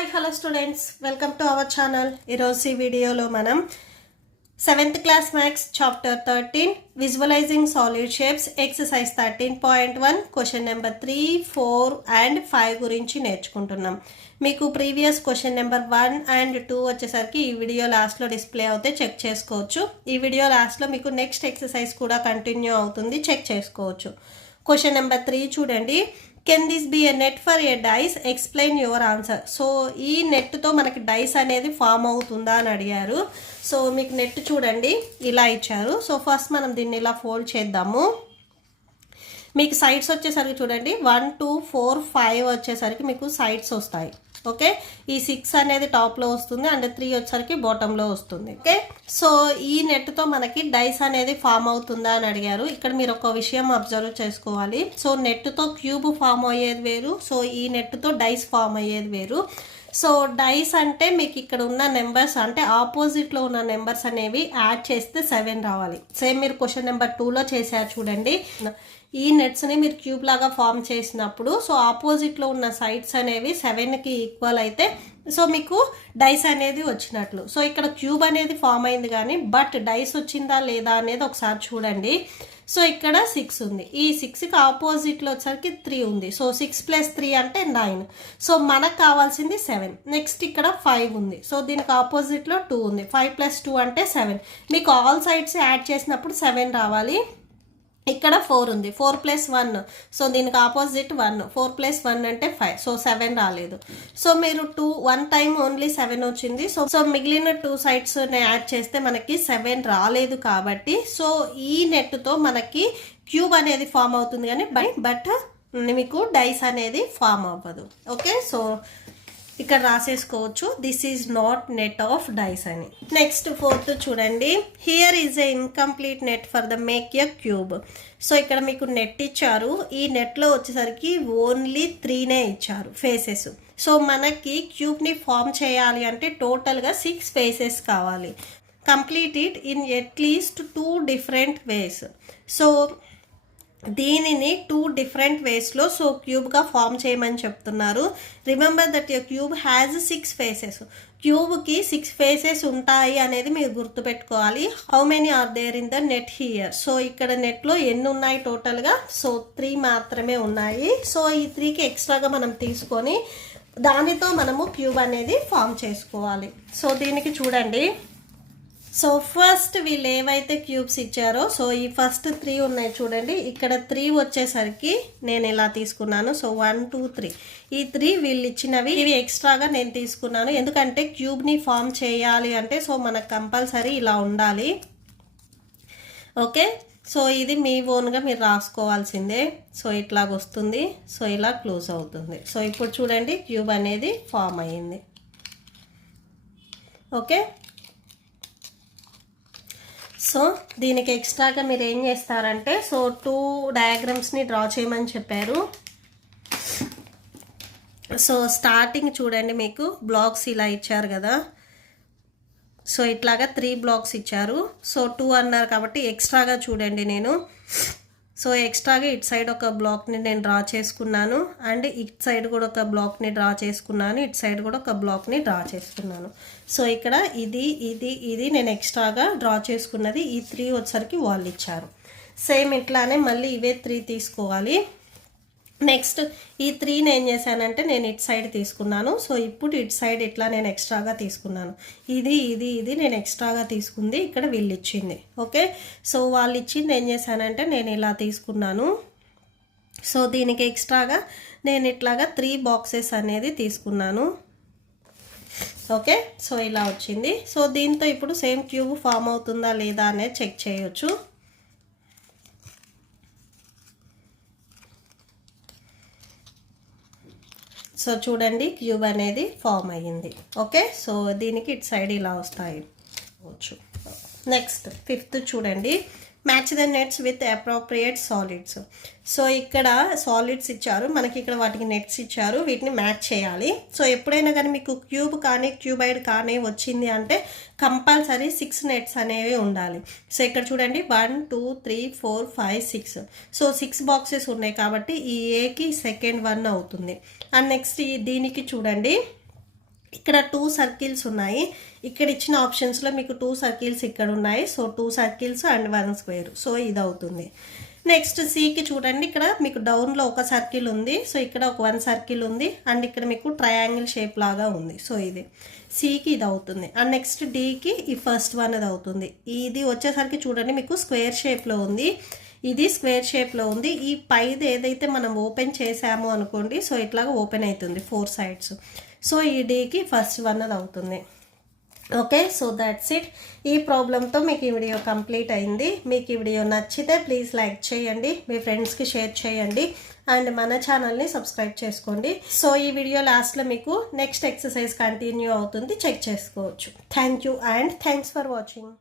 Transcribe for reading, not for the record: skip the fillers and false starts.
Hi hello students, welcome to our channel. ఈరోజు ఈ వీడియోలో మనం 7th class maths chapter 13 visualising solid shapes exercise 13.1 question number 3, 4 and 5 గురించి నేర్చుకుంటున్నాం. మీకు ప్రీవియస్ క్వశ్చన్ నెంబర్ 1 అండ్ 2 వచ్చేసరికి ఈ వీడియో లాస్ట్లో డిస్ప్లే అవుతే చెక్ చేసుకోవచ్చు. ఈ వీడియో లాస్ట్లో మీకు నెక్స్ట్ ఎక్సర్సైజ్ కూడా కంటిన్యూ అవుతుంది, చెక్ చేసుకోవచ్చు. క్వశ్చన్ నెంబర్ 3 చూడండి. Can this be a net for a dice, explain your answer. So ఈ నెట్తో మనకి డైస్ అనేది ఫామ్ అవుతుందా అని అడిగారు. సో మీకు నెట్ చూడండి ఇలా ఇచ్చారు. సో ఫస్ట్ మనం దీన్ని ఇలా ఫోల్డ్ చేద్దాము. మీకు సైడ్స్ వచ్చేసరికి చూడండి 1, 2, 4, 5 వచ్చేసరికి మీకు సైడ్స్ వస్తాయి. ఓకే, ఈ 6 అనేది టాప్లో వస్తుంది అండ్ 3 వచ్చేసరికి బాటంలో వస్తుంది. ఓకే, సో ఈ నెట్తో మనకి డైస్ అనేది ఫామ్ అవుతుందా అని అడిగారు. ఇక్కడ మీరు ఒక విషయం అబ్జర్వ్ చేసుకోవాలి. సో నెట్తో క్యూబ్ ఫామ్ అయ్యేది వేరు, సో ఈ నెట్తో డైస్ ఫామ్ అయ్యేది వేరు. సో డైస్ అంటే మీకు ఇక్కడ ఉన్న నెంబర్స్ అంటే ఆపోజిట్లో ఉన్న నెంబర్స్ అనేవి యాడ్ చేస్తే 7 రావాలి. సేమ్ మీరు క్వశ్చన్ నెంబర్ 2లో చేశారు చూడండి. ఈ నెట్స్ని మీరు క్యూబ్ లాగా ఫామ్ చేసినప్పుడు సో ఆపోజిట్లో ఉన్న సైడ్స్ అనేవి 7కి ఈక్వల్ అయితే సో మీకు డైస్ అనేది వచ్చినట్లు. సో ఇక్కడ క్యూబ్ అనేది ఫామ్ అయింది కానీ బట్ డైస్ వచ్చిందా లేదా అనేది ఒకసారి చూడండి. సో ఇక్కడ 6 ఉంది, ఈ 6కి ఆపోజిట్లో వచ్చేసరికి 3 ఉంది. సో 6 + 3 అంటే 9. సో మనకు కావాల్సింది 7. నెక్స్ట్ ఇక్కడ 5 ఉంది, సో దీనికి ఆపోజిట్లో 2 ఉంది. 5 + 2 అంటే 7. మీకు ఆల్ సైడ్స్ యాడ్ చేసినప్పుడు 7 రావాలి. ఇక్కడ 4 ఉంది, 4 + 1, సో దీనికి ఆపోజిట్ 1. 4 + 1 అంటే 5, సో 7 రాలేదు. సో మీరు 1 టైం ఓన్లీ 7 వచ్చింది. సో మిగిలిన 2 సైడ్స్ యాడ్ చేస్తే మనకి 7 రాలేదు. కాబట్టి సో ఈ నెట్తో మనకి క్యూబ్ అనేది ఫామ్ అవుతుంది కానీ బట్ మీకు డైస్ అనేది ఫామ్ అవ్వదు. ఓకే, సో ఇక్కడ రాసేసుకోవచ్చు this is not net of dice అని. నెక్స్ట్ 4th చూడండి. Here is a incomplete net for the make a cube. So ఇక్కడ మీకు నెట్ ఇచ్చారు. ఈ నెట్లో వచ్చేసరికి ఓన్లీ 3నే ఇచ్చారు ఫేసెస్. సో మనకి క్యూబ్ని ఫామ్ చేయాలి అంటే టోటల్గా 6 ఫేసెస్ కావాలి. Complete it in at least 2 different ways. So దీనిని 2 డిఫరెంట్ వేస్లో సో క్యూబ్గా ఫామ్ చేయమని చెప్తున్నారు. Remember that your cube has 6 faces. క్యూబ్కి 6 ఫేసెస్ ఉంటాయి అనేది మీరు గుర్తుపెట్టుకోవాలి. How many are there in the net here. So ఇక్కడ నెట్లో ఎన్ని ఉన్నాయి టోటల్గా? సో 3 మాత్రమే ఉన్నాయి. సో ఈ 3కి ఎక్స్ట్రాగా మనం తీసుకొని దానితో మనము క్యూబ్ అనేది ఫామ్ చేసుకోవాలి. సో దీనికి చూడండి. సో ఫస్ట్ వీళ్ళు ఏవైతే క్యూబ్స్ ఇచ్చారో సో ఈ ఫస్ట్ 3 ఉన్నాయి చూడండి. ఇక్కడ 3 వచ్చేసరికి నేను ఇలా తీసుకున్నాను. సో 1, 2, 3 ఈ 3 వీళ్ళు ఇచ్చినవి. ఇవి ఎక్స్ట్రాగా నేను తీసుకున్నాను ఎందుకంటే క్యూబ్ని ఫామ్ చేయాలి అంటే సో మనకు కంపల్సరీ ఇలా ఉండాలి. ఓకే, సో ఇది మీ ఓన్గా మీరు రాసుకోవాల్సిందే. సో ఇట్లాగ వస్తుంది, సో ఇలా క్లోజ్ అవుతుంది. సో ఇప్పుడు చూడండి క్యూబ్ అనేది ఫామ్ అయ్యింది. ఓకే, సో దీనికి ఎక్స్ట్రాగా మీరు ఏం చేస్తారంటే సో 2 డయాగ్రామ్స్ని డ్రా చేయమని చెప్పారు. సో స్టార్టింగ్ చూడండి మీకు బ్లాక్స్ ఇలా ఇచ్చారు కదా. సో ఇట్లాగా 3 బ్లాక్స్ ఇచ్చారు. సో 2 అన్నారు కాబట్టి ఎక్స్ట్రాగా చూడండి నేను. సో ఎక్స్ట్రాగా ఇటు సైడ్ ఒక బ్లాక్ని నేను డ్రా చేసుకున్నాను అండ్ ఇటు సైడ్ కూడా ఒక బ్లాక్ని డ్రా చేసుకున్నాను, ఇటు సైడ్ కూడా ఒక బ్లాక్ని డ్రా చేసుకున్నాను. సో ఇక్కడ ఇది నేను ఎక్స్ట్రాగా డ్రా చేసుకున్నది. ఈ 3 వచ్చేసరికి వాళ్ళు ఇచ్చారు. సేమ్ ఇట్లానే మళ్ళీ ఇవే 3 తీసుకోవాలి. నెక్స్ట్ ఈ 3ని ఏం చేశానంటే నేను ఇటు సైడ్ తీసుకున్నాను. సో ఇప్పుడు ఇటు సైడ్ ఇట్లా నేను ఎక్స్ట్రాగా తీసుకున్నాను. ఇది నేను ఎక్స్ట్రాగా తీసుకుంది, ఇక్కడ వీళ్ళు ఇచ్చింది. ఓకే, సో వాళ్ళు ఇచ్చింది ఏం చేశానంటే నేను ఇలా తీసుకున్నాను. సో దీనికి ఎక్స్ట్రాగా నేను ఇట్లాగా 3 బాక్సెస్ అనేది తీసుకున్నాను. ఓకే, సో ఇలా వచ్చింది. సో దీంతో ఇప్పుడు సేమ్ క్యూబ్ ఫామ్ అవుతుందా లేదా అనేది చెక్ చేయొచ్చు. సో చూడండి క్యూబ్ అనేది ఫామ్ అయ్యింది. ఓకే, సో దీనికి ఇటు సైడ్ ఇలా వస్తాయి. నెక్స్ట్ 5th చూడండి. Match the nets with appropriate solids. So ఇక్కడ సాలిడ్స్ ఇచ్చారు మనకి, ఇక్కడ వాటికి నెట్స్ ఇచ్చారు, వీటిని మ్యాచ్ చేయాలి. సో ఎప్పుడైనా కానీ మీకు క్యూబ్ కానీ క్యూబైడ్ కానీ వచ్చింది అంటే కంపల్సరీ 6 నెట్స్ అనేవి ఉండాలి. సో ఇక్కడ చూడండి 1, 2, 3, 4, 5, 6. సో 6 బాక్సెస్ ఉన్నాయి కాబట్టి ఈ ఏకి సెకండ్ 1 అవుతుంది. అండ్ నెక్స్ట్ దీనికి చూడండి ఇక్కడ 2 సర్కిల్స్ ఉన్నాయి. ఇక్కడ ఇచ్చిన ఆప్షన్స్లో మీకు 2 సర్కిల్స్ ఇక్కడ ఉన్నాయి. So 2 circles and 1 square. So ఇది అవుతుంది. నెక్స్ట్ సికి చూడండి, ఇక్కడ మీకు డౌన్లో ఒక సర్కిల్ ఉంది. సో ఇక్కడ ఒక 1 సర్కిల్ ఉంది అండ్ ఇక్కడ మీకు ట్రయాంగిల్ షేప్ లాగా ఉంది. సో ఇది సికి ఇది అవుతుంది. అండ్ నెక్స్ట్ డికి ఈ ఫస్ట్ వన్ అది అవుతుంది. ఇది వచ్చేసరికి చూడండి మీకు స్క్వేర్ షేప్లో ఉంది, ఇది స్క్వేర్ షేప్లో ఉంది. ఈ పైది ఏదైతే మనం ఓపెన్ చేసామో అనుకోండి, సో ఇట్లాగా ఓపెన్ అవుతుంది 4 సైడ్స్. సో ఈ డీకి ఫస్ట్ వన్ అది అవుతుంది. Okay, so that's it. ఈ ప్రాబ్లంతో మీకు ఈ వీడియో కంప్లీట్ అయింది. మీకు ఈ వీడియో నచ్చితే ప్లీజ్ లైక్ చేయండి, మీ ఫ్రెండ్స్కి షేర్ చేయండి అండ్ మన ఛానల్ని సబ్స్క్రైబ్ చేసుకోండి. సో ఈ వీడియో లాస్ట్లో మీకు నెక్స్ట్ ఎక్సర్సైజ్ కంటిన్యూ అవుతుంది, చెక్ చేసుకోవచ్చు. Thank you and thanks for watching.